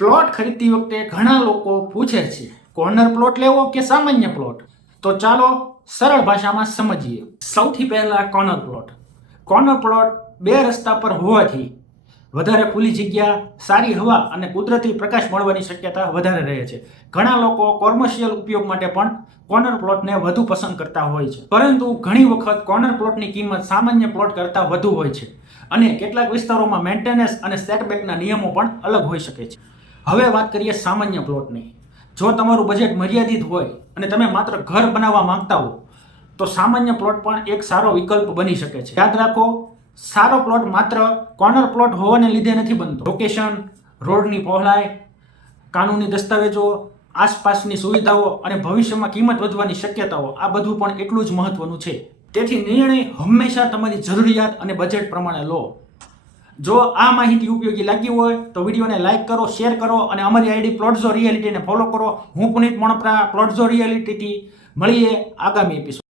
Plot ખરીદતી વખતે ઘણા લોકો પૂછે છે કોર્નર પ્લોટ લેવો કે સામાન્ય પ્લોટ. તો ચાલો સરળ ભાષામાં સમજીએ. સૌથી પહેલા કોર્નર પ્લોટ બે રસ્તા પર હોવાથી વધારે ખુલ્લી જગ્યા, સારી હવા અને કુદરતી પ્રકાશ મળવાની શક્યતા વધારે રહે છે. ઘણા લોકો કોમર્શિયલ ઉપયોગ માટે પણ કોર્નર પ્લોટને વધુ પસંદ કરતા હોય છે. પરંતુ ઘણી વખત કોર્નર પ્લોટની કિંમત સામાન્ય પ્લોટ કરતાં વધુ હોય છે અને કેટલાક વિસ્તારોમાં મેન્ટેનન્સ અને સેટબેકના નિયમો પણ અલગ હોઈ શકે છે. હવે વાત કરીએ સામાન્ય પ્લોટની. જો તમારું બજેટ મર્યાદિત હોય અને તમે માત્ર ઘર બનાવવા માંગતા હો તો સામાન્ય પ્લોટ પણ એક સારો વિકલ્પ બની શકે છે. યાદ રાખો, સારો પ્લોટ માત્ર કોર્નર પ્લોટ હોવાને લીધે નથી બનતો. લોકેશન, રોડની પહોળાઈ, કાનૂની દસ્તાવેજો, આસપાસની સુવિધાઓ અને ભવિષ્યમાં કિંમત વધવાની શક્યતાઓ, આ બધું પણ એટલું જ મહત્વનું છે. તેથી નિર્ણય હંમેશા તમારી જરૂરિયાત અને બજેટ પ્રમાણે લો. જો આ માહિતી ઉપયોગી લાગી હોય તો વિડીયોને લાઇક કરો, શેર કરો અને અમારી આઈડી પ્લોટઝો રિયાલિટીને ફોલો કરો. હું પુનિત મણપરા, પ્લોટઝો રિયાલિટીથી મળીએ આગામી એપિસોડ.